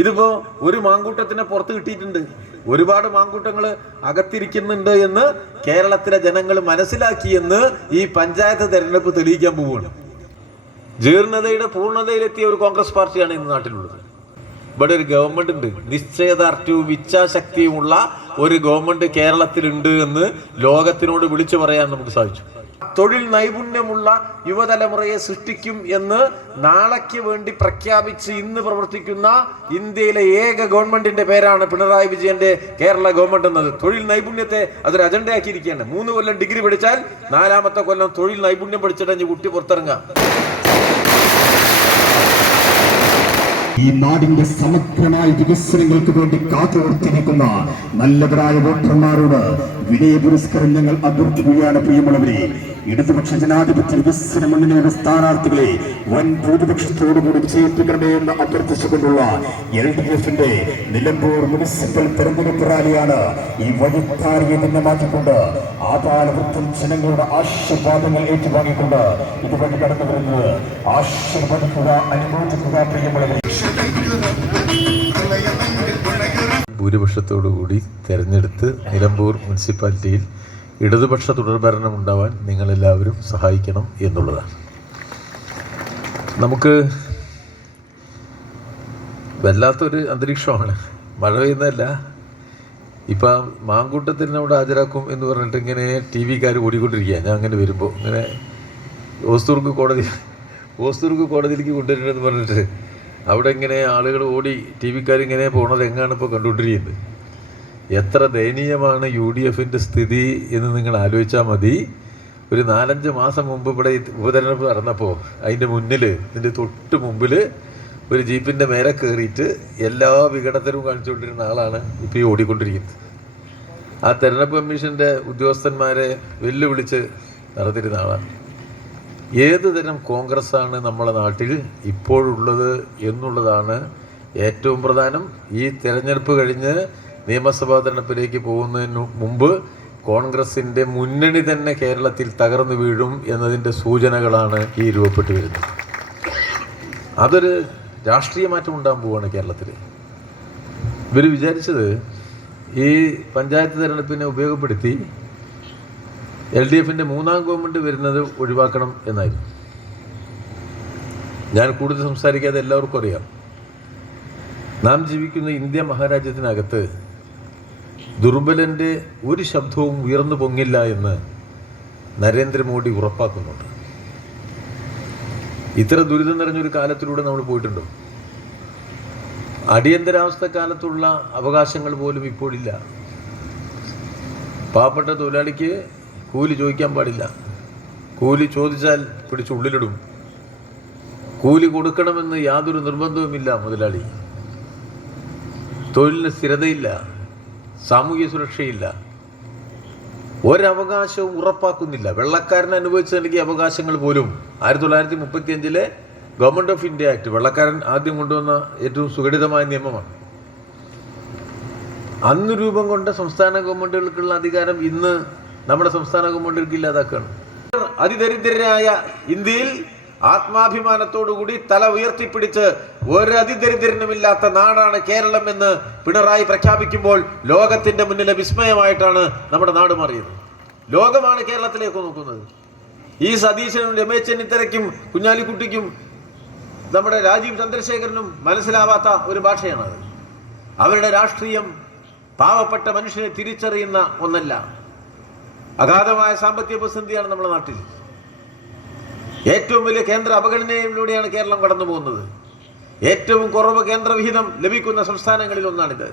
ഇതിപ്പോ ഒരു മാങ്കൂട്ടത്തിനെ പുറത്ത് കിട്ടിയിട്ടുണ്ട്, ഒരുപാട് മാങ്കൂട്ടങ്ങൾ അകത്തിരിക്കുന്നുണ്ട് എന്ന് കേരളത്തിലെ ജനങ്ങൾ മനസ്സിലാക്കിയെന്ന് ഈ പഞ്ചായത്ത് തെരഞ്ഞെടുപ്പ് തെളിയിക്കാൻ പോവുകയാണ്. ജീർണതയുടെ പൂർണ്ണതയിലെത്തിയ ഒരു കോൺഗ്രസ് പാർട്ടിയാണ് ഇന്ന് നാട്ടിലുള്ളത്. ഇവിടെ ഒരു ഗവൺമെന്റ് ഉണ്ട്, നിശ്ചയദാർഢ്യവും ഇച്ഛാശക്തിയുമുള്ള ഒരു ഗവൺമെന്റ് കേരളത്തിലുണ്ട് എന്ന് ലോകത്തിനോട് വിളിച്ചു പറയാൻ നമുക്ക് സാധിച്ചു. തൊഴിൽ നൈപുണ്യമുള്ള യുവതലമുറയെ സൃഷ്ടിക്കും എന്ന് നാളേക്ക് വേണ്ടി പ്രഖ്യാപിച്ച് ഇന്ന് പ്രവർത്തിക്കുന്ന ഇന്ത്യയിലെ ഏക ഗവൺമെന്റിന്റെ പേരാണ് പിണറായി വിജയന്റെ കേരള ഗവൺമെന്റ് എന്നത്. തൊഴിൽ നൈപുണ്യത്തെ അതൊരു അജണ്ടയാക്കിയിരിക്കുകയാണ്. 3 കൊല്ലം ഡിഗ്രി പഠിച്ചാൽ 4ാമത്തെ കൊല്ലം തൊഴിൽ നൈപുണ്യം പഠിച്ചിട്ട് കുട്ടി പുറത്തിറങ്ങാം. ഈ നാടിന്റെ സമഗ്രമായ വികസനങ്ങൾക്ക് വേണ്ടി കാത്തുവർത്തിരിക്കുന്ന നല്ലവരായ വോട്ടർമാരോട് വിനയ പുരസ്കാരം ഞങ്ങൾ അഭ്യർത്ഥിക്കുകയാണ്. പ്രിയമുള്ളവരെ, ഇടതുപക്ഷ ജനാധിപത്യ വികസന മുന്നണിയുടെ സ്ഥാനാർത്ഥികളെ വൻ ഭൂരിപക്ഷത്തോടുകൂടി വിജയിപ്പിക്കണമേ എന്ന് അഭ്യർത്ഥിച്ചുകൊണ്ടുള്ള LDF-ന്റെ നിലമ്പൂർ മുനിസിപ്പൽ തെരഞ്ഞെടുപ്പ് റാലിയാണ് ഈ വഴിത്താരിയെ തന്നെ മാറ്റിക്കൊണ്ട് ആപാലവൃത്തം ജനങ്ങളുടെ ആശീർവാദങ്ങൾ ഏറ്റുവാങ്ങിക്കൊണ്ട് ഇതുവഴി കടന്നു വരുന്നത്. ആശീർവദിക്കുക, അനുമോദിക്കുക പ്രിയമുള്ളവരെ. ഭൂരിപക്ഷത്തോടുകൂടി തെരഞ്ഞെടുത്ത് നിലമ്പൂർ മുനിസിപ്പാലിറ്റിയിൽ ഇടതുപക്ഷ തുടർഭരണം ഉണ്ടാവാൻ നിങ്ങളെല്ലാവരും സഹായിക്കണം എന്നുള്ളതാണ്. നമുക്ക് വല്ലാത്തൊരു അന്തരീക്ഷമാണ്. മഴ പെയ്യുന്നതല്ല, ഇപ്പം മാങ്കൂട്ടത്തിനോട് ഹാജരാക്കും എന്ന് പറഞ്ഞിട്ട് ഇങ്ങനെ TV-ക്കാർ ഓടിക്കൊണ്ടിരിക്കുക. ഞാൻ അങ്ങനെ വരുമ്പോൾ ഇങ്ങനെ ഓസ്തൂർക്ക് കോടതിയിലേക്ക് കൊണ്ടുവരണമെന്ന് പറഞ്ഞിട്ട് അവിടെ ഇങ്ങനെ ആളുകൾ ഓടി TV-ക്കാരിങ്ങനെ പോണത് എങ്ങാണ് ഇപ്പോൾ കണ്ടുകൊണ്ടിരിക്കുന്നത്. എത്ര ദയനീയമാണ് UDF-ൻ്റെ സ്ഥിതി എന്ന് നിങ്ങൾ ആലോചിച്ചാൽ മതി. ഒരു 4-5 മാസം മുമ്പ് ഇവിടെ ഉപതെരഞ്ഞെടുപ്പ് നടന്നപ്പോൾ അതിൻ്റെ മുന്നിൽ, ഇതിൻ്റെ തൊട്ട് മുമ്പിൽ ഒരു ജീപ്പിൻ്റെ മേലെ കയറിയിട്ട് എല്ലാ വിഘടനവും കാണിച്ചുകൊണ്ടിരുന്ന ആളാണ് ഇപ്പോൾ ഈ ഓടിക്കൊണ്ടിരിക്കുന്നത്. ആ തെരഞ്ഞെടുപ്പ് കമ്മീഷൻ്റെ ഉദ്യോഗസ്ഥന്മാരെ വെല്ലുവിളിച്ച് നടത്തിയിരുന്ന ആളാണ്. ഏത് തരം കോൺഗ്രസ്സാണ് നമ്മളെ നാട്ടിൽ ഇപ്പോഴുള്ളത് എന്നുള്ളതാണ് ഏറ്റവും പ്രധാനം. ഈ തെരഞ്ഞെടുപ്പ് കഴിഞ്ഞ് നിയമസഭാ തെരഞ്ഞെടുപ്പിലേക്ക് പോകുന്നതിന് മുമ്പ് കോൺഗ്രസിൻ്റെ മുന്നണി തന്നെ കേരളത്തിൽ തകർന്നു വീഴും എന്നതിൻ്റെ സൂചനകളാണ് ഈ രൂപപ്പെട്ടു വരുന്നത്. അതൊരു രാഷ്ട്രീയ മാറ്റം ഉണ്ടാകാൻ പോവുകയാണ് കേരളത്തിൽ. ഇവർ വിചാരിച്ചത് ഈ പഞ്ചായത്ത് തെരഞ്ഞെടുപ്പിനെ ഉപയോഗപ്പെടുത്തി LDF-ൻ്റെ 3ാം ഗവൺമെൻറ് വരുന്നത് ഒഴിവാക്കണം എന്നായിരുന്നു. ഞാൻ കൂടുതൽ സംസാരിക്കാതെ എല്ലാവർക്കും അറിയാം, നാം ജീവിക്കുന്ന ഇന്ത്യ മഹാരാജ്യത്തിനകത്ത് ദുർബലൻ്റെ ഒരു ശബ്ദവും ഉയർന്നു പൊങ്ങില്ല എന്ന് നരേന്ദ്രമോദി ഉറപ്പാക്കുന്നുണ്ട്. ഇത്ര ദുരിതം നിറഞ്ഞൊരു കാലത്തിലൂടെ നമ്മൾ പോയിട്ടുണ്ടോ? അടിയന്തരാവസ്ഥ കാലത്തുള്ള അവകാശങ്ങൾ പോലും ഇപ്പോഴില്ല. പാവപ്പെട്ട തൊഴിലാളിക്ക് കൂലി ചോദിക്കാൻ പാടില്ല. കൂലി ചോദിച്ചാൽ പിടിച്ചുള്ളിലിടും. കൂലി കൊടുക്കണമെന്ന് യാതൊരു നിർബന്ധവുമില്ല മുതലാളി. തൊഴിലിന് സ്ഥിരതയില്ല, സാമൂഹ്യ സുരക്ഷയില്ല, ഒരവകാശവും ഉറപ്പാക്കുന്നില്ല. വെള്ളക്കാരൻ അനുഭവിച്ചു നൽകിയ അവകാശങ്ങൾ പോലും 1935 ഗവൺമെൻറ് ഓഫ് ഇന്ത്യ ആക്ട്, വെള്ളക്കാരൻ ആദ്യം കൊണ്ടുവന്ന ഏറ്റവും സുഘടിതമായ നിയമമാണ്. അന്ന് രൂപം കൊണ്ട സംസ്ഥാന ഗവൺമെൻറ്റുകൾക്കുള്ള അധികാരം ഇന്ന് നമ്മുടെ സംസ്ഥാന ഗവൺമെൻറ്റുകൾക്ക് ഇല്ലാതാക്കുകയാണ്. അതിദരിദ്രരായ ഇന്ത്യയിൽ ആത്മാഭിമാനത്തോടുകൂടി തല ഉയർത്തിപ്പിടിച്ച് ഒരു അതിദരിദ്രനുമില്ലാത്ത നാടാണ് കേരളം എന്ന് പിണറായി പ്രഖ്യാപിക്കുമ്പോൾ ലോകത്തിന്റെ മുന്നിലെ വിസ്മയമായിട്ടാണ് നമ്മുടെ നാട് മാറിയത്. ലോകമാണ് കേരളത്തിലേക്ക് നോക്കുന്നത്. ഈ സതീശനും രമേശ് ചെന്നിത്തലയ്ക്കും കുഞ്ഞാലിക്കുട്ടിക്കും നമ്മുടെ രാജീവ് ചന്ദ്രശേഖരനും മനസ്സിലാവാത്ത ഒരു ഭാഷയാണത്. അവരുടെ രാഷ്ട്രീയം പാവപ്പെട്ട മനുഷ്യനെ തിരിച്ചറിയുന്ന ഒന്നല്ല. അഗാധമായ സാമ്പത്തിക പ്രതിസന്ധിയാണ് നമ്മുടെ നാട്ടിൽ. ഏറ്റവും വലിയ കേന്ദ്ര അവഗണനയിലൂടെയാണ് കേരളം കടന്നു പോകുന്നത്. ഏറ്റവും കുറവ് കേന്ദ്രവിഹിതം ലഭിക്കുന്ന സംസ്ഥാനങ്ങളിൽ ഒന്നാണിത്.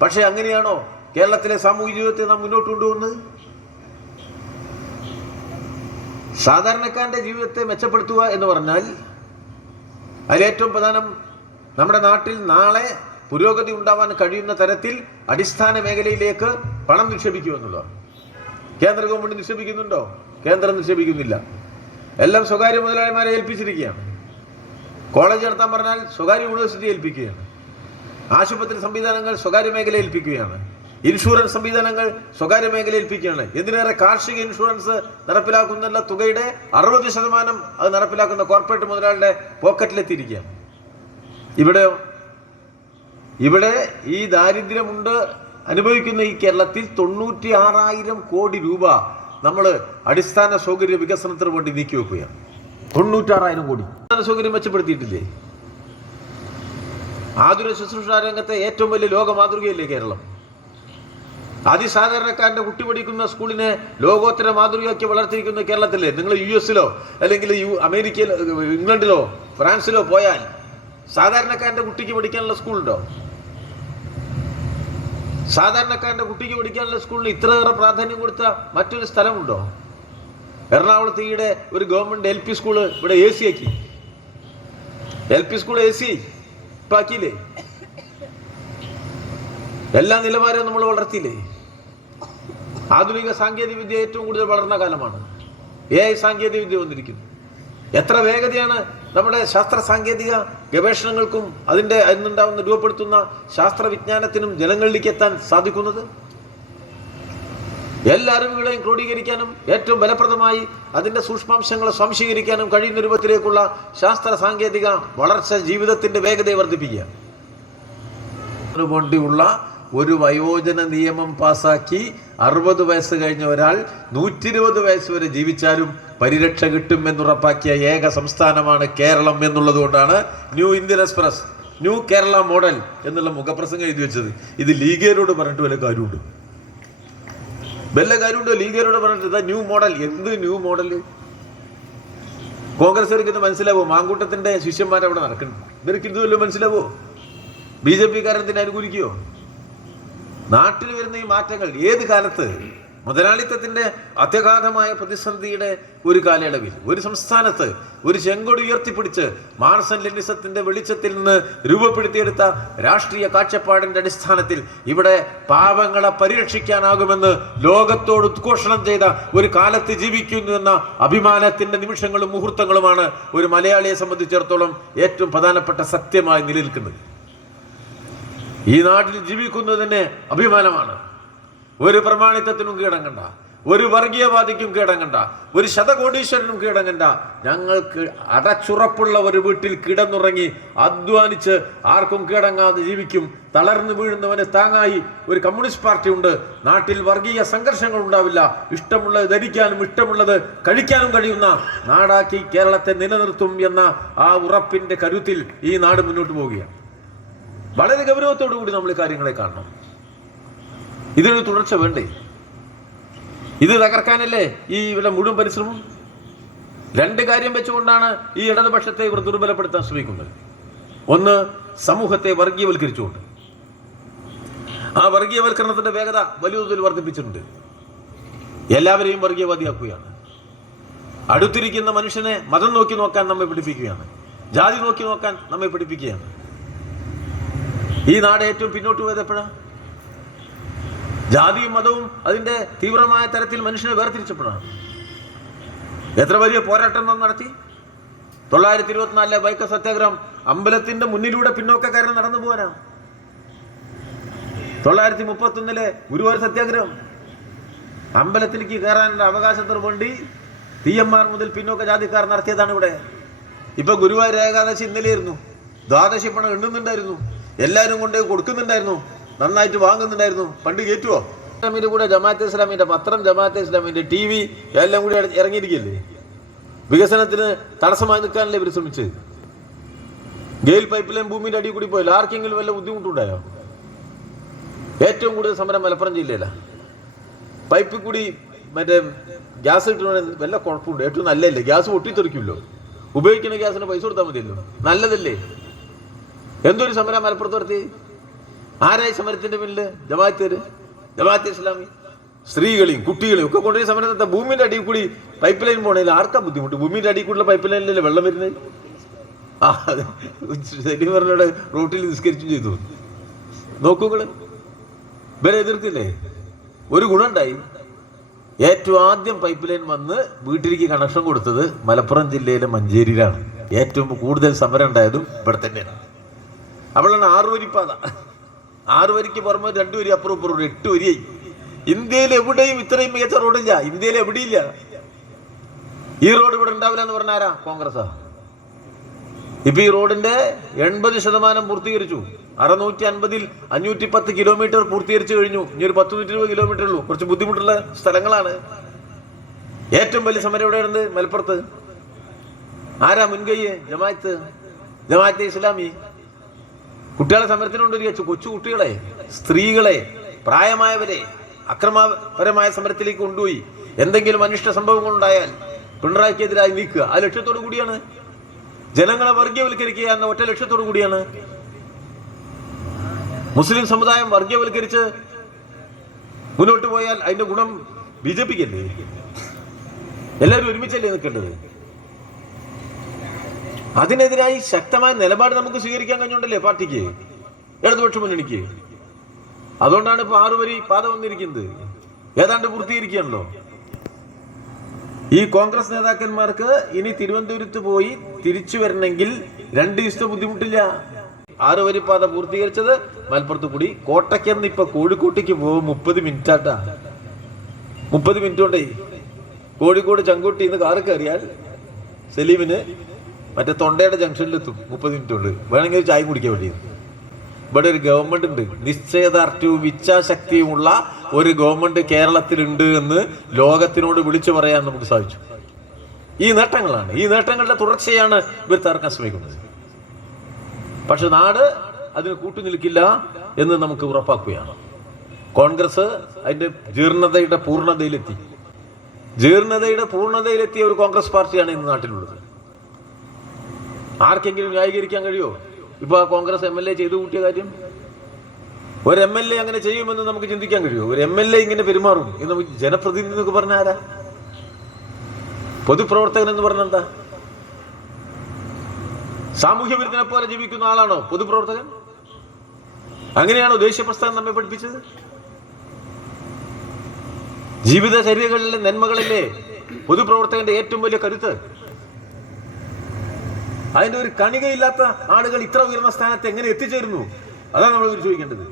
പക്ഷേ അങ്ങനെയാണോ കേരളത്തിലെ സാമൂഹിക ജീവിതത്തെ നാം മുന്നോട്ട് കൊണ്ടുപോകുന്നത്? സാധാരണക്കാരൻ്റെ ജീവിതത്തെ മെച്ചപ്പെടുത്തുക എന്ന് പറഞ്ഞാൽ അതിലേറ്റവും പ്രധാനം നമ്മുടെ നാട്ടിൽ നാളെ പുരോഗതി ഉണ്ടാവാൻ കഴിയുന്ന തരത്തിൽ അടിസ്ഥാന മേഖലയിലേക്ക് പണം നിക്ഷേപിക്കുക എന്നുള്ളതാണ്. കേന്ദ്ര ഗവൺമെൻറ് നിക്ഷേപിക്കുന്നുണ്ടോ? കേന്ദ്രം നിക്ഷേപിക്കുന്നില്ല. എല്ലാം സ്വകാര്യ മുതലാളിമാരെ ഏൽപ്പിച്ചിരിക്കുകയാണ്. കോളേജ് നടത്താൻ പറഞ്ഞാൽ സ്വകാര്യ യൂണിവേഴ്സിറ്റി ഏൽപ്പിക്കുകയാണ്. ആശുപത്രി സംവിധാനങ്ങൾ സ്വകാര്യ മേഖല ഏൽപ്പിക്കുകയാണ്. ഇൻഷുറൻസ് സംവിധാനങ്ങൾ സ്വകാര്യ മേഖല ഏൽപ്പിക്കുകയാണ്. എന്തിനേറെ കാർഷിക ഇൻഷുറൻസ് നടപ്പിലാക്കുന്ന തുകയുടെ 60% അത് നടപ്പിലാക്കുന്ന കോർപ്പറേറ്റ് മുതലാളിയുടെ പോക്കറ്റിലെത്തിയിരിക്കുകയാണ്. ഇവിടെയോ ഇവിടെ ഈ ദാരിദ്ര്യമുണ്ട് അനുഭവിക്കുന്ന ഈ കേരളത്തിൽ 96,000 കോടി രൂപ നമ്മൾ അടിസ്ഥാന സൗകര്യ വികസനത്തിന് വേണ്ടി നീക്കി വെക്കുകയാണ്. 96,000 കോടി അടിസ്ഥാന സൗകര്യം മെച്ചപ്പെടുത്തിയിട്ടില്ലേ? ആതുര ശുശ്രൂഷ രംഗത്തെ ഏറ്റവും വലിയ ലോക മാതൃകയല്ലേ കേരളം? അതിസാധാരണക്കാരൻ്റെ കുട്ടി പഠിക്കുന്ന സ്കൂളിനെ ലോകോത്തര മാതൃകയാക്കി വളർത്തിയിരിക്കുന്ന കേരളത്തിലെ നിങ്ങൾ US-ലോ അല്ലെങ്കിൽ അമേരിക്കയിലോ ഇംഗ്ലണ്ടിലോ ഫ്രാൻസിലോ പോയാൽ സാധാരണക്കാരൻ്റെ കുട്ടിക്ക് പഠിക്കാനുള്ള സ്കൂളുണ്ടോ? സാധാരണക്കാരൻ്റെ കുട്ടിക്ക് പഠിക്കാനുള്ള സ്കൂളിന് ഇത്രയേറെ പ്രാധാന്യം കൊടുത്ത മറ്റൊരു സ്ഥലമുണ്ടോ? എറണാകുളത്ത് ഈയിടെ ഒരു ഗവൺമെന്റ് LP സ്കൂള് ഇവിടെ AC ആക്കി. LP സ്കൂൾ AC ഇപ്പം ആക്കിയില്ലേ? എല്ലാ നിലവാരവും നമ്മൾ വളർത്തിയില്ലേ? ആധുനിക സാങ്കേതിക വിദ്യ ഏറ്റവും കൂടുതൽ വളർന്ന കാലമാണ്. AI സാങ്കേതിക വിദ്യ വന്നിരിക്കുന്നു. എത്ര വേഗതയാണ് നമ്മുടെ ശാസ്ത്ര സാങ്കേതിക ഗവേഷണങ്ങൾക്കും അതിനുണ്ടാവുന്ന രൂപപ്പെടുത്തുന്ന ശാസ്ത്രവിജ്ഞാനത്തിനും ജനങ്ങളിലേക്ക് എത്താൻ സാധിക്കുന്നത്. എല്ലാ അറിവുകളെയും ക്രോഡീകരിക്കാനും ഏറ്റവും ഫലപ്രദമായി അതിൻ്റെ സൂക്ഷ്മാംശങ്ങളെ സ്വാംശീകരിക്കാനും കഴിയുന്ന രൂപത്തിലേക്കുള്ള ശാസ്ത്ര സാങ്കേതിക വളർച്ച ജീവിതത്തിൻ്റെ വേഗതയെ വർദ്ധിപ്പിക്കുക. വേണ്ടിയുള്ള ഒരു വയോജന നിയമം പാസാക്കി 60 വയസ്സ് കഴിഞ്ഞ ഒരാൾ 120 വയസ്സ് വരെ ജീവിച്ചാലും പരിരക്ഷ കിട്ടും എന്നുറപ്പാക്കിയ ഏക സംസ്ഥാനമാണ് കേരളം എന്നുള്ളത് കൊണ്ടാണ് new Indian express, new Kerala model എന്നുള്ള മുഖപ്രസംഗം എഴുതി വെച്ചത്. ഇത് ലീഗേരോട് പറഞ്ഞിട്ട് വല്ല കാര്യമുണ്ട്? വല്ല കാര്യമുണ്ടോ? ലീഗേരോട് പറഞ്ഞിട്ട് ഇതാ ന്യൂ മോഡൽ. എന്ത് ന്യൂ മോഡൽ? കോൺഗ്രസ്സുകാർക്ക് ഇത് മനസ്സിലാവോ? മാങ്കൂട്ടത്തിന്റെ ശിഷ്യന്മാരവിടെ നടക്കുന്നു. ഇവർക്ക് ഇതുവല്ലോ മനസ്സിലാവോ? BJP-കാരത്തിന് അനുകൂലിക്കുകയോ? നാട്ടിൽ വരുന്ന ഈ മാറ്റങ്ങൾ ഏത് കാലത്ത് മുതലാളിത്തത്തിന്റെ അത്യഗാധമായ പ്രതിസന്ധിയുടെ ഒരു കാലയളവിൽ ഒരു സംസ്ഥാനത്ത് ഒരു ചെങ്കൊടി ഉയർത്തിപ്പിടിച്ച് മാർസൻ ലെനിസത്തിന്റെ വെളിച്ചത്തിൽ നിന്ന് രൂപപ്പെടുത്തിയെടുത്ത രാഷ്ട്രീയ കാഴ്ചപ്പാടിന്റെ അടിസ്ഥാനത്തിൽ ഇവിടെ പാവങ്ങളെ പരിരക്ഷിക്കാനാകുമെന്ന് ലോകത്തോട് ഉദ്ഘോഷണം ചെയ്ത ഒരു കാലത്ത് ജീവിക്കുന്നു എന്ന അഭിമാനത്തിന്റെ നിമിഷങ്ങളും മുഹൂർത്തങ്ങളുമാണ് ഒരു മലയാളിയെ സംബന്ധിച്ചിടത്തോളം ഏറ്റവും പ്രധാനപ്പെട്ട സത്യമായി നിലനിൽക്കുന്നത്. ഈ നാട്ടിൽ ജീവിക്കുന്നതിന് അഭിമാനമാണ്. ഒരു പ്രമാണിത്വത്തിനും കീഴടങ്ങണ്ട, ഒരു വർഗീയവാദിക്കും കീഴടങ്ങണ്ട, ഒരു ശതകോടീശ്വരനും കീഴടങ്ങണ്ട. ഞങ്ങൾക്ക് അടച്ചുറപ്പുള്ള ഒരു വീട്ടിൽ കിടന്നുറങ്ങി അധ്വാനിച്ച് ആർക്കും കീഴടങ്ങാതെ ജീവിക്കും. തളർന്നു വീഴുന്നവന് താങ്ങായി ഒരു കമ്മ്യൂണിസ്റ്റ് പാർട്ടി ഉണ്ട്. നാട്ടിൽ വർഗീയ സംഘർഷങ്ങൾ ഉണ്ടാവില്ല. ഇഷ്ടമുള്ളത് ധരിക്കാനും ഇഷ്ടമുള്ളത് കഴിക്കാനും കഴിയുന്ന നാടാക്കി കേരളത്തെ നിലനിർത്തും എന്ന ആ ഉറപ്പിന്റെ കരുത്തിൽ ഈ നാട് മുന്നോട്ട് പോവുകയാണ്. വളരെ ഗൗരവത്തോടു കൂടി നമ്മൾ കാര്യങ്ങളെ കാണണം. ഇതിനൊരു തുടർച്ച വേണ്ടേ? ഇത് തകർക്കാനല്ലേ ഈ ഇവിടെ മുഴുവൻ പരിശ്രമം? 2 കാര്യം വെച്ചുകൊണ്ടാണ് ഈ ഇടതുപക്ഷത്തെ ഇവർ ദുർബലപ്പെടുത്താൻ ശ്രമിക്കുന്നത്. ഒന്ന്, സമൂഹത്തെ വർഗീയവൽക്കരിച്ചുകൊണ്ട്. ആ വർഗീയവൽക്കരണത്തിന്റെ വേഗത വലിയ തോതിൽ വർദ്ധിപ്പിച്ചിട്ടുണ്ട്. എല്ലാവരെയും വർഗീയവാദിയാക്കുകയാണ്. അടുത്തിരിക്കുന്ന മനുഷ്യനെ മതം നോക്കി നോക്കാൻ നമ്മെ പഠിപ്പിക്കുകയാണ്. ജാതി നോക്കി നോക്കാൻ നമ്മെ പഠിപ്പിക്കുകയാണ്. ഈ നാട് ഏറ്റവും പിന്നോട്ട് പോയത് എപ്പോഴാണ്? ജാതിയും മതവും അതിന്റെ തീവ്രമായ തരത്തിൽ മനുഷ്യനെ വേർതിരിച്ചപ്പോഴാണ്. എത്ര വലിയ പോരാട്ടം നാം നടത്തി. 924 വൈക്കം സത്യാഗ്രഹം അമ്പലത്തിന്റെ മുന്നിലൂടെ പിന്നോക്കക്കാരൻ നടന്നു പോകാനാ. 931 ഗുരുവായൂർ സത്യാഗ്രഹം അമ്പലത്തിലേക്ക് കയറാനുള്ള അവകാശത്തിന് വേണ്ടി തീയന്മാർ മുതൽ പിന്നോക്ക ജാതിക്കാർ നടത്തിയതാണ് ഇവിടെ. ഇപ്പൊ ഗുരുവായൂർ ഏകാദശി ഇന്നലെയായിരുന്നു. ദ്വാദശി പണം എണ്ണുന്നുണ്ടായിരുന്നു. എല്ലാവരും കൊണ്ട് കൊടുക്കുന്നുണ്ടായിരുന്നു. നന്നായിട്ട് വാങ്ങുന്നുണ്ടായിരുന്നു. പണ്ട് കയറ്റുവോ? ഇസ്ലാമിന്റെ കൂടെ ജമാഅത്തെ ഇസ്ലാമിന്റെ പത്രം, ജമാഅത്തെ ഇസ്ലാമിന്റെ TV എല്ലാം കൂടി ഇറങ്ങിയിരിക്കല്ലേ? വികസനത്തിന് തടസ്സമായി നിൽക്കാനല്ലേ ഇവർ ശ്രമിച്ചത്? ഗെയിൽ പൈപ്പ് ലൈൻ ഭൂമിയുടെ അടിയിൽ കൂടി പോയല്ലോ. ആർക്കെങ്കിലും വല്ല ബുദ്ധിമുട്ടുണ്ടായോ? ഏറ്റവും കൂടുതൽ സമരം മലപ്പുറം ജില്ലയിലാണ്. പൈപ്പിൽ കൂടി മറ്റേ ഗ്യാസ് കിട്ടുന്ന വല്ല കുഴപ്പമുണ്ട്? ഏറ്റവും നല്ലതല്ലേ? ഗ്യാസ് പൊട്ടിത്തെറിക്കുമല്ലോ. ഉപയോഗിക്കുന്ന ഗ്യാസിന് പൈസ കൊടുത്താൽ മതിയല്ലോ. നല്ലതല്ലേ? എന്തൊരു സമരം മലപ്പുറത്ത് നടത്തി? ആരായി സമരത്തിന്റെ പിന്നില്? ജമാഅത്തെ ഇസ്ലാമി. സ്ത്രീകളെയും കുട്ടികളെയും ഒക്കെ കൊണ്ടുപോയി സമരം നടത്താം. ഭൂമിന്റെ അടിയിൽ കൂടി പൈപ്പ് ലൈൻ പോകണേൽ ആർക്കാ ബുദ്ധിമുട്ട്? ഭൂമിന്റെ അടിയിൽ കൂടിയുള്ള പൈപ്പ് ലൈനിലല്ലേ വെള്ളം വരുന്നത്? ശരിവരുടെ റോട്ടിൽ നിസ്കരിച്ചും ചെയ്തു. നോക്കുകള് ഇവരെ എതിർത്തില്ലേ? ഒരു ഗുണമുണ്ടായി. ഏറ്റവും ആദ്യം പൈപ്പ് ലൈൻ വന്ന് വീട്ടിലേക്ക് കണക്ഷൻ കൊടുത്തത് മലപ്പുറം ജില്ലയിലെ മഞ്ചേരിയിലാണ്. ഏറ്റവും കൂടുതൽ സമരം ഉണ്ടായതും ഇവിടെ തന്നെയാണ്. അപ്പോഴാണ് 6 വരിപ്പാത. 6 വരിക്ക് പുറമെ 2 വരി അപ്പുറം ഇപ്പുറം 8 വരിയായി. ഇന്ത്യയിൽ എവിടെയും ഇത്രയും മികച്ച റോഡില്ല. ഇന്ത്യയിൽ എവിടെയില്ല. ഈ റോഡ് ഇവിടെ ഉണ്ടാവില്ല എന്ന് പറഞ്ഞാരാ? കോൺഗ്രസ്സാ. ഇപ്പൊ ഈ റോഡിന്റെ 80% പൂർത്തീകരിച്ചു. 650-ൽ 510 കിലോമീറ്റർ പൂർത്തീകരിച്ചു കഴിഞ്ഞു. ഇനി ഒരു 10-20 കിലോമീറ്റർ ഉള്ളൂ. കുറച്ച് ബുദ്ധിമുട്ടുള്ള സ്ഥലങ്ങളാണ്. ഏറ്റവും വലിയ സമരം എവിടെയാണ്? മലപ്പുറത്ത്. ആരാ മുൻകൈ? ജമാഅത്തെ ഇസ്ലാമി. കുട്ടികളെ സമരത്തിന് കൊണ്ടുവരിക. കൊച്ചു കുട്ടികളെ, സ്ത്രീകളെ, പ്രായമായവരെ അക്രമപരമായ സമരത്തിലേക്ക് കൊണ്ടുപോയി എന്തെങ്കിലും അനിഷ്ട സംഭവങ്ങൾ ഉണ്ടായാൽ പിണറായിക്കെതിരായി നീക്കുക. ആ ലക്ഷ്യത്തോടു കൂടിയാണ്. ജനങ്ങളെ വർഗീയവൽക്കരിക്കുക എന്ന ഒറ്റ ലക്ഷ്യത്തോടു കൂടിയാണ്. മുസ്ലിം സമുദായം വർഗീയവൽക്കരിച്ച് മുന്നോട്ട് പോയാൽ അതിന്റെ ഗുണം BJPക്കല്ലേ? എല്ലാവരും ഒരുമിച്ചല്ലേ നിൽക്കേണ്ടത്? അതിനെതിരായി ശക്തമായ നിലപാട് നമുക്ക് സ്വീകരിക്കാൻ കഴിഞ്ഞുണ്ടല്ലേ പാർട്ടിക്ക്, ഇടതുപക്ഷ മുന്നണിക്ക്. അതുകൊണ്ടാണ് ഇപ്പൊ 6 വരി പാത വന്നിരിക്കുന്നത്. ഏതാണ്ട് പൂർത്തീകരിക്കുകയാണല്ലോ. ഈ കോൺഗ്രസ് നേതാക്കന്മാർക്ക് ഇനി തിരുവനന്തപുരത്ത് പോയി തിരിച്ചു വരണമെങ്കിൽ 2 ദിവസത്തെ ബുദ്ധിമുട്ടില്ല. 6 വരി പാത പൂർത്തീകരിച്ചത് മലപ്പുറത്ത് കൂടി. കോട്ടയ്ക്കെന്ന് ഇപ്പൊ കോഴിക്കോട്ടേക്ക് പോകും 30 മിനിറ്റാട്ടാ. 30 മിനിറ്റ് കൊണ്ടേ കോഴിക്കോട് ചങ്കൂട്ടി നിന്ന് കാറ് കയറിയാൽ സലീമിന് മറ്റേ തൊണ്ടയുടെ ജംഗ്ഷനിലെത്തും 30 മിനിറ്റ് കൊണ്ട്. വേണമെങ്കിൽ ചായ കുടിക്കാൻ വേണ്ടി. ഇവിടെ ഒരു ഗവൺമെന്റ് ഉണ്ട്, നിശ്ചയദാർഢ്യവും ഇച്ഛാശക്തിയുമുള്ള ഒരു ഗവൺമെന്റ് കേരളത്തിലുണ്ട് എന്ന് ലോകത്തിനോട് വിളിച്ചു പറയാൻ നമുക്ക് സാധിച്ചു. ഈ നേട്ടങ്ങളാണ്, ഈ നേട്ടങ്ങളുടെ തുടർച്ചയാണ് ഇവർ തകർക്കാൻ ശ്രമിക്കുന്നത്. പക്ഷെ നാട് അതിന് കൂട്ടുനിൽക്കില്ല എന്ന് നമുക്ക് ഉറപ്പാക്കുകയാണ്. കോൺഗ്രസ് അതിന്റെ ജീർണതയുടെ പൂർണ്ണതയിലെത്തിയ ഒരു കോൺഗ്രസ് പാർട്ടിയാണ് ഇന്ന് നാട്ടിലുള്ളത്. ആർക്കെങ്കിലും ന്യായീകരിക്കാൻ കഴിയുമോ? ഇപ്പൊ ആ കോൺഗ്രസ് MLA ചെയ്തു കൂട്ടിയ കാര്യം? ഒരു MLA അങ്ങനെ ചെയ്യുമെന്ന് നമുക്ക് ചിന്തിക്കാൻ കഴിയുമോ? ഒരു MLA ഇങ്ങനെ പെരുമാറും എന്ന് നമുക്ക് ജനപ്രതിനിധി എന്നൊക്കെ പറഞ്ഞ ആരാ? പൊതുപ്രവർത്തകൻ എന്ന് പറഞ്ഞ എന്താ? സാമൂഹ്യ വിരുദ്ധനെ പോലെ ജീവിക്കുന്ന ആളാണോ പൊതുപ്രവർത്തകൻ? അങ്ങനെയാണോ ദേശീയ പ്രസ്ഥാനം നമ്മെ പഠിപ്പിച്ചത്? ജീവിതചര്യകളിലെ നന്മകളിലെ പൊതുപ്രവർത്തകന്റെ ഏറ്റവും വലിയ കരുത്ത്. അതിന്റെ ഒരു കണികയില്ലാത്ത ആളുകൾ ഇത്ര ഉയർന്ന സ്ഥാനത്ത് എങ്ങനെ എത്തിച്ചേരുന്നു? അതാണ് നമ്മൾ ചോദിക്കേണ്ടത്.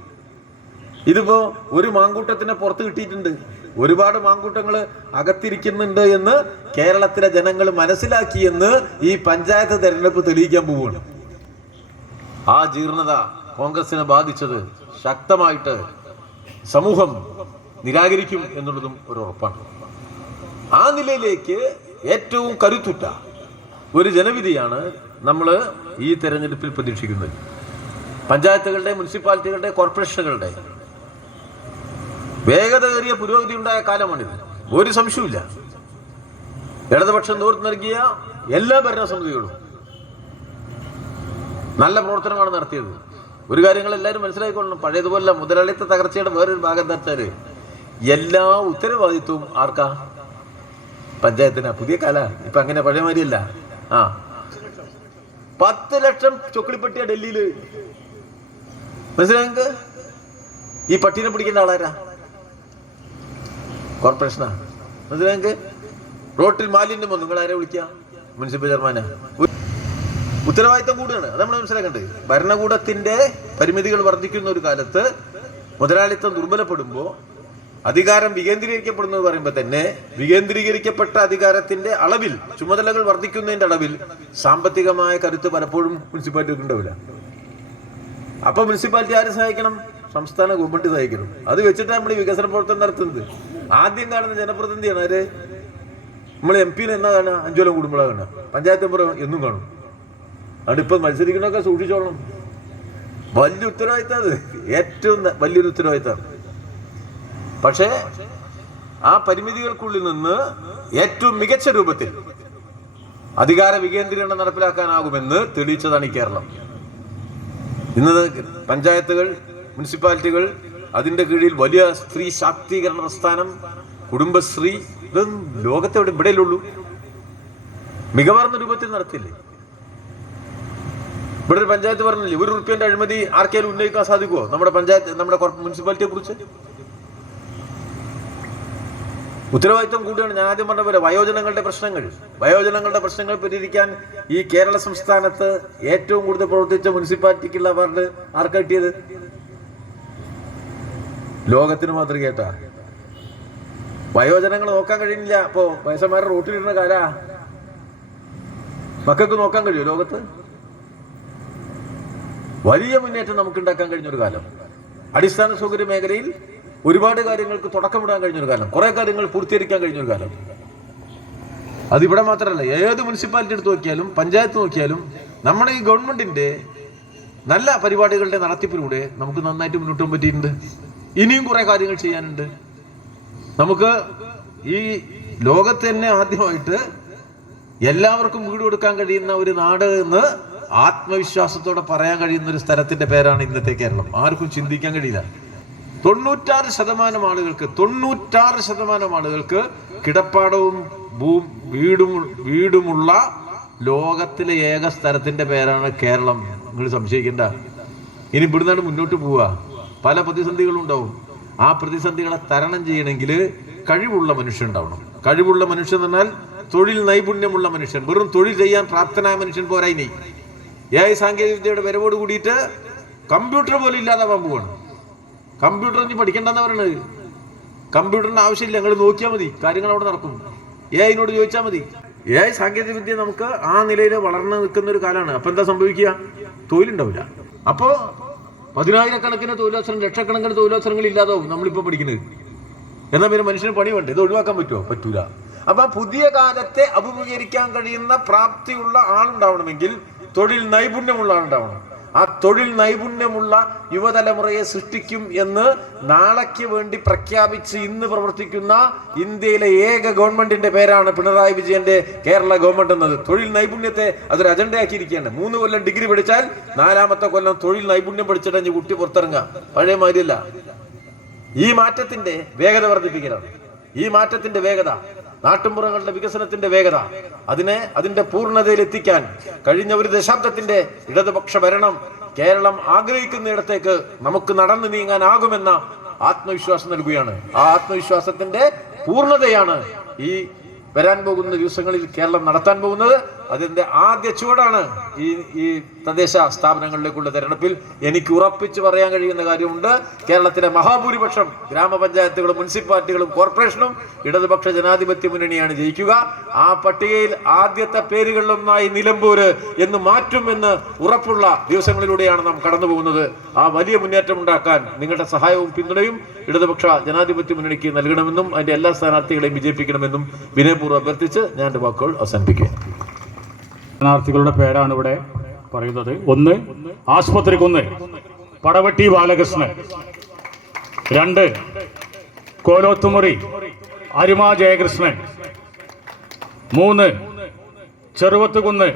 ഇതിപ്പോ ഒരു മാങ്കൂട്ടത്തിനെ പുറത്ത് കിട്ടിയിട്ടുണ്ട്, ഒരുപാട് മാങ്കൂട്ടങ്ങൾ അകത്തിരിക്കുന്നുണ്ട് എന്ന് കേരളത്തിലെ ജനങ്ങൾ മനസ്സിലാക്കിയെന്ന് ഈ പഞ്ചായത്ത് തെരഞ്ഞെടുപ്പ് തെളിയിക്കാൻ പോവുകയാണ്. ആ ജീർണത കോൺഗ്രസിനെ ബാധിച്ചത് ശക്തമായിട്ട് സമൂഹം നിരാകരിക്കും എന്നുള്ളതും ഒരു ഉറപ്പാണ്. ആ നിലയിലേക്ക് ഏറ്റവും കരുത്തുറ്റ ഒരു ജനവിധിയാണ് നമ്മൾ ഈ തെരഞ്ഞെടുപ്പിൽ പ്രതീക്ഷിക്കുന്നത്. പഞ്ചായത്തുകളുടെ, മുനിസിപ്പാലിറ്റികളുടെ, കോർപ്പറേഷനുകളുടെ വേഗതയേറിയ പുരോഗതി ഉണ്ടായ കാലമാണിത്. ഒരു സംശയമില്ല. ഇടതുപക്ഷം നേതൃത്വം നൽകിയ എല്ലാ ഭരണസമിതികളും നല്ല പ്രവർത്തനമാണ് നടത്തിയത്. ഒരു കാര്യങ്ങൾ എല്ലാവരും മനസ്സിലാക്കിക്കൊള്ളണം. പഴയതുപോലെ മുതലാളിത്ത തകർച്ചയുടെ വേറൊരു ഭാഗം എന്താ വെച്ചാൽ എല്ലാ ഉത്തരവാദിത്വവും ആർക്കാ? പഞ്ചായത്തിനാ. പുതിയ കാല ഇപ്പൊ അങ്ങനെ പഴയ മാതിരിയല്ല. 10 ലക്ഷം ചൊക്കിളിപ്പട്ടിയ ഡൽഹിയില്. മനസ്സിലായെങ്കിൽ ഈ പട്ടീനെ പിടിക്കേണ്ട ആളാരാ? കോർപ്പറേഷനാ. മനസ്സിലായെങ്കിൽ റോട്ടിൽ മാലിന്യം വന്നു, നിങ്ങൾ ആരെ വിളിക്കുക? മുനിസിപ്പൽ ചെയർമാനാ. ഉത്തരവാദിത്തം കൂടുകയാണ്. അത് നമ്മൾ മനസ്സിലാക്കേണ്ടത്. ഭരണകൂടത്തിന്റെ പരിമിതികൾ വർദ്ധിക്കുന്ന ഒരു കാലത്ത് മുതലാളിത്തം ദുർബലപ്പെടുമ്പോൾ അധികാരം വികേന്ദ്രീകരിക്കപ്പെടുന്നത് പറയുമ്പോൾ തന്നെ വികേന്ദ്രീകരിക്കപ്പെട്ട അധികാരത്തിന്റെ അളവിൽ, ചുമതലകൾ വർദ്ധിക്കുന്നതിന്റെ അളവിൽ സാമ്പത്തികമായ കരുത്ത് പലപ്പോഴും മുനിസിപ്പാലിറ്റിക്ക് ഉണ്ടാവില്ല. അപ്പൊ മുനിസിപ്പാലിറ്റി ആരെ സഹായിക്കണം? സംസ്ഥാന ഗവൺമെന്റ് സഹായിക്കണം. അത് വെച്ചിട്ടാണ് നമ്മൾ ഈ വികസന പ്രവർത്തനം നടത്തുന്നത്. ആദ്യം കാണുന്ന ജനപ്രതിനിധിയാണ് ആര്? നമ്മൾ MP-നെ എന്നാ കാണുക? 5 കൊല്ലം കൂടുമ്പോഴാണ് കാണുക. പഞ്ചായത്ത് മെമ്പർ എന്നും കാണും. അതുകൊണ്ട് ഇപ്പൊ മത്സരിക്കണമൊക്കെ സൂക്ഷിച്ചോളണം. വലിയ ഉത്തരവാദിത്തം, അത് ഏറ്റവും വലിയൊരു ഉത്തരവാദിത്തമാണ്. പക്ഷേ ആ പരിമിതികൾക്കുള്ളിൽ നിന്ന് ഏറ്റവും മികച്ച രൂപത്തിൽ അധികാര വികേന്ദ്രീകരണം നടപ്പിലാക്കാനാകുമെന്ന് തെളിയിച്ചതാണ് ഈ കേരളം. ഇന്ന് പഞ്ചായത്തുകൾ, മുനിസിപ്പാലിറ്റികൾ, അതിന്റെ കീഴിൽ വലിയ സ്ത്രീ ശാക്തീകരണ പ്രസ്ഥാനം, കുടുംബശ്രീ, ഇതൊന്നും ലോകത്തെ ഇവിടെയുള്ളൂ. മികവാർന്ന രൂപത്തിൽ നടത്തില്ലേ? ഇവിടെ ഒരു പഞ്ചായത്ത് പറഞ്ഞില്ലേ, 1 റുപ്യന്റെ അഴിമതി ആർക്കെങ്കിലും ഉന്നയിക്കാൻ സാധിക്കുമോ നമ്മുടെ പഞ്ചായത്ത്, നമ്മുടെ മുനിസിപ്പാലിറ്റിയെ കുറിച്ച്? ഉത്തരവാദിത്വം കൂടിയാണ്. ഞാൻ ആദ്യം പറഞ്ഞ പോലെ വയോജനങ്ങളുടെ പ്രശ്നങ്ങൾ പരിഹരിക്കാൻ ഈ കേരള സംസ്ഥാനത്ത് ഏറ്റവും കൂടുതൽ പ്രവർത്തിച്ച മുനിസിപ്പാലിറ്റിക്കുള്ള അവാർഡ് ആർക്കാ കിട്ടിയത്? ലോകത്തിന് മാതൃകയായിട്ടാ. വയോജനങ്ങൾ നോക്കാൻ കഴിയുന്നില്ല. അപ്പോ വയസ്സന്മാരെ റോട്ടിലിടുന്ന കാലാ. മക്കൾക്ക് നോക്കാൻ കഴിയുമോ ലോകത്ത്? വലിയ മുന്നേറ്റം നമുക്ക് ഉണ്ടാക്കാൻ കഴിഞ്ഞൊരു കാലം. അടിസ്ഥാന സൗകര്യ മേഖലയിൽ ഒരുപാട് കാര്യങ്ങൾക്ക് തുടക്കമിടാൻ കഴിഞ്ഞൊരു കാലം, കുറേ കാര്യങ്ങൾ പൂർത്തീകരിക്കാൻ കഴിഞ്ഞൊരു കാലം. അതിവിടെ മാത്രമല്ല, ഏത് മുനിസിപ്പാലിറ്റി എടുത്ത് നോക്കിയാലും പഞ്ചായത്ത് നോക്കിയാലും നമ്മുടെ ഈ ഗവൺമെന്റിന്റെ നല്ല പരിപാടികളുടെ നടത്തിപ്പിലൂടെ നമുക്ക് നന്നായിട്ട് മുന്നോട്ട് പോകാൻ പറ്റിയിട്ടുണ്ട്. ഇനിയും കുറെ കാര്യങ്ങൾ ചെയ്യാനുണ്ട്. നമുക്ക് ഈ ലോകത്ത് തന്നെ ആദ്യമായിട്ട് എല്ലാവർക്കും വീട് കൊടുക്കാൻ കഴിയുന്ന ഒരു നാട് എന്ന് ആത്മവിശ്വാസത്തോടെ പറയാൻ കഴിയുന്ന ഒരു സ്ഥലത്തിന്റെ പേരാണ് ഇന്നത്തെ കേരളം. ആർക്കും ചിന്തിക്കാൻ കഴിയില്ല. 96% ആളുകൾക്ക് കിടപ്പാടവും വീടുമുള്ള ലോകത്തിലെ ഏക സ്ഥലത്തിന്റെ പേരാണ് കേരളം. നിങ്ങൾ സംശയിക്കണ്ട. ഇനി ഇവിടുന്നാണ് മുന്നോട്ട് പോവുക. പല പ്രതിസന്ധികളും ഉണ്ടാവും. ആ പ്രതിസന്ധികളെ തരണം ചെയ്യണമെങ്കിൽ കഴിവുള്ള മനുഷ്യൻ ഉണ്ടാവണം. കഴിവുള്ള മനുഷ്യൻ എന്ന് പറഞ്ഞാൽ തൊഴിൽ നൈപുണ്യമുള്ള മനുഷ്യൻ. വെറും തൊഴിൽ ചെയ്യാൻ പ്രാപ്തനായ മനുഷ്യൻ പോരാ. ഇനി AI സാങ്കേതിക വിദ്യയുടെ വരവോട് കൂടിയിട്ട് കമ്പ്യൂട്ടർ പോലും ഇല്ലാതാവാൻ പോവാണ്. കമ്പ്യൂട്ടർ ഇനി പഠിക്കേണ്ടെന്ന് പറയുന്നത്. കമ്പ്യൂട്ടറിന് ആവശ്യമില്ല, ഞങ്ങൾ നോക്കിയാൽ മതി, കാര്യങ്ങൾ അവിടെ നടക്കും. AIനോട് ചോദിച്ചാൽ മതി. AI സാങ്കേതിക വിദ്യ നമുക്ക് ആ നിലയിൽ വളർന്നു നിൽക്കുന്ന ഒരു കാലമാണ്. അപ്പൊ എന്താ സംഭവിക്കുക? തൊഴിലുണ്ടാവില്ല. അപ്പോ 10,000-കണക്കിന് തൊഴിലവസരം, ലക്ഷക്കണക്കിന് തൊഴിലവസരങ്ങൾ ഇല്ലാതാവും നമ്മളിപ്പോ പഠിക്കുന്നത്. എന്നാൽ പിന്നെ മനുഷ്യന് പണി വേണ്ടേ? ഇത് ഒഴിവാക്കാൻ പറ്റുമോ? പറ്റൂല. അപ്പൊ പുതിയ കാലത്തെ അഭിമുഖീകരിക്കാൻ കഴിയുന്ന പ്രാപ്തിയുള്ള ആളുണ്ടാവണമെങ്കിൽ തൊഴിൽ നൈപുണ്യമുള്ള ആളുണ്ടാവണം. ആ തൊഴിൽ നൈപുണ്യമുള്ള യുവതലമുറയെ സൃഷ്ടിക്കും എന്ന് നാളേക്ക് വേണ്ടി പ്രഖ്യാപിച്ച് ഇന്ന് പ്രവർത്തിക്കുന്ന ഇന്ത്യയിലെ ഏക ഗവൺമെന്റിന്റെ പേരാണ് പിണറായി വിജയന്റെ കേരള ഗവൺമെന്റ് എന്നത്. തൊഴിൽ നൈപുണ്യത്തെ അതൊരു അജണ്ടയാക്കിയിരിക്കുകയാണ്. 3 കൊല്ലം ഡിഗ്രി പഠിച്ചാൽ 4ാമത്തെ കൊല്ലം തൊഴിൽ നൈപുണ്യം പഠിച്ചിട്ട് കുട്ടി പുറത്തിറങ്ങുക. പഴയ മാതിരിയല്ല. ഈ മാറ്റത്തിന്റെ വേഗത വർദ്ധിപ്പിക്കലാണ്. ഈ മാറ്റത്തിന്റെ വേഗത, നാട്ടുമ്പുറങ്ങളുടെ വികസനത്തിന്റെ വേഗത, അതിന്റെ പൂർണ്ണതയിൽ എത്തിക്കാൻ കഴിഞ്ഞ ഒരു ദശാബ്ദത്തിന്റെ ഇടതുപക്ഷ ഭരണം കേരളം ആഗ്രഹിക്കുന്നിടത്തേക്ക് നമുക്ക് നടന്നു നീങ്ങാനാകുമെന്ന ആത്മവിശ്വാസം നൽകുകയാണ്. ആ ആത്മവിശ്വാസത്തിന്റെ പൂർണ്ണതയാണ് ഈ വരാൻ പോകുന്ന ദിവസങ്ങളിൽ കേരളം നടത്താൻ പോകുന്നത്. അതിന്റെ ആദ്യ ചുവടാണ് ഈ തദ്ദേശ സ്ഥാപനങ്ങളിലേക്കുള്ള തെരഞ്ഞെടുപ്പിൽ. എനിക്ക് ഉറപ്പിച്ച് പറയാൻ കഴിയുന്ന കാര്യമുണ്ട്, കേരളത്തിലെ മഹാഭൂരിപക്ഷം ഗ്രാമപഞ്ചായത്തുകളും മുനിസിപ്പാലിറ്റികളും കോർപ്പറേഷനും ഇടതുപക്ഷ ജനാധിപത്യ മുന്നണിയാണ് ജയിക്കുക. ആ പട്ടികയിൽ ആദ്യത്തെ പേരുകളിലൊന്നായി നിലമ്പൂര് എന്ന് മാറ്റുമെന്ന് ഉറപ്പുള്ള ദിവസങ്ങളിലൂടെയാണ് നാം കടന്നു പോകുന്നത്. ആ വലിയ മുന്നേറ്റം ഉണ്ടാക്കാൻ നിങ്ങളുടെ സഹായവും പിന്തുണയും ഇടതുപക്ഷ ജനാധിപത്യ മുന്നണിക്ക് നൽകണമെന്നും അതിന്റെ എല്ലാ സ്ഥാനാർത്ഥികളെയും വിജയിപ്പിക്കണമെന്നും വിനയപൂർവ്വം അഭ്യർത്ഥിച്ച് ഞാൻ എൻ്റെ വാക്കുകൾ അവസാനിപ്പിക്കുക. സ്ഥാനാർത്ഥികളുടെ പേരാണ് ഇവിടെ പറയുന്നത്. 1 ആസ്പത്രിക്കുന്ന് പടവട്ടി ബാലകൃഷ്ണൻ, 2 കോലോത്തുമുറി അരുമ Jayakrishnan, 3 ചെറുവത്തുകുന്ന്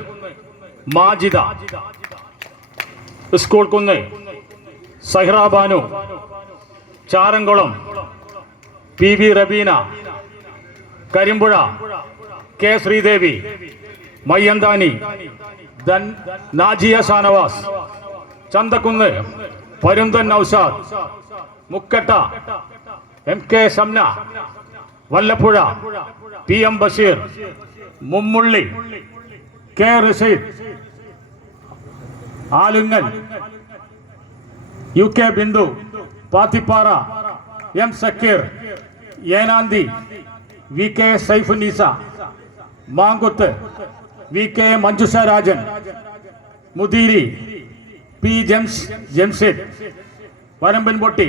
Majida, school Kunnu Sahira Banu, Charamkulam PV Rabeena, Karimpuzha K Sreedevi, Mayyanthani Najiya Shanavas, Chanthakkunnu Parunthan Noushad, Mukkatta MK Shamna, Vallappuzha PM Basheer, Mummulli K Rasheed, Alungal UK Bindu, Pathippara M Sakkeer, Enanthi VK Saifunneesa, Mankuth VK Manjusha Rajan, Mudeeri P Jamshid, Varambanpotti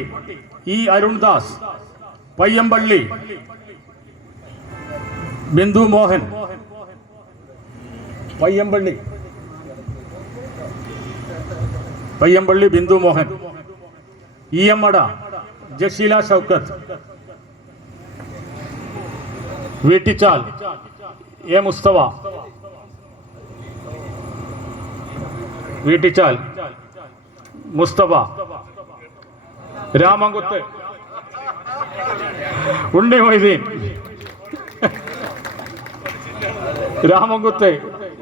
E Arundas, Payyampalli Bindu Mohan, Payyampalli Bindu Mohan, EMമട Jasheela Shoukath, Veettichal A Musthafa, Veettichal Musthafa, Ramankuth Unni Moideen, Ramankuth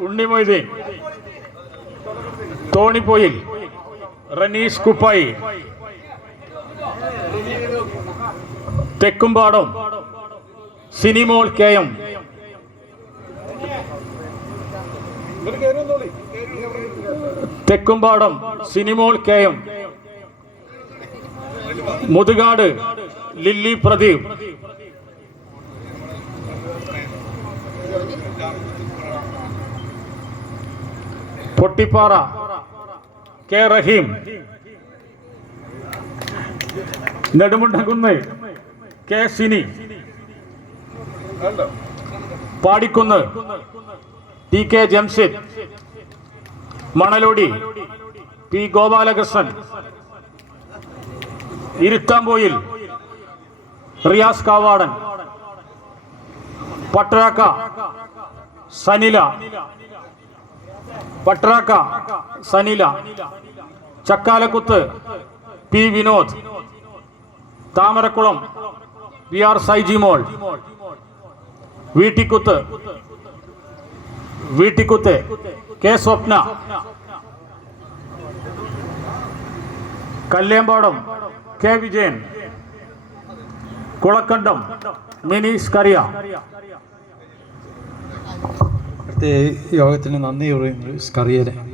Unni Moideen, Thonippoyil Ranish Kuppayi, Thekkumpadam Sinimol KM, Thekkumpadam Sinimol KM, Muthukad Lilly Pradeep, Pottippara K K Raheem. Nedumundamkunnu K Sini. Padikkunnu T K Jamshid. Manalodi P Gopalakrishnan. Iruthampoyil Riyas Kavadan. Patrakka Sanila. Chakkalakkuth P Vinod. Thamarakkulam V R Saijimol. Veettikkuth K Swapna. Kallempadam K Vijayan. Kulakkandam Mineesh Kariya. യോഗത്തിന് നന്ദി പറയുന്നു സ്കറിയനെ.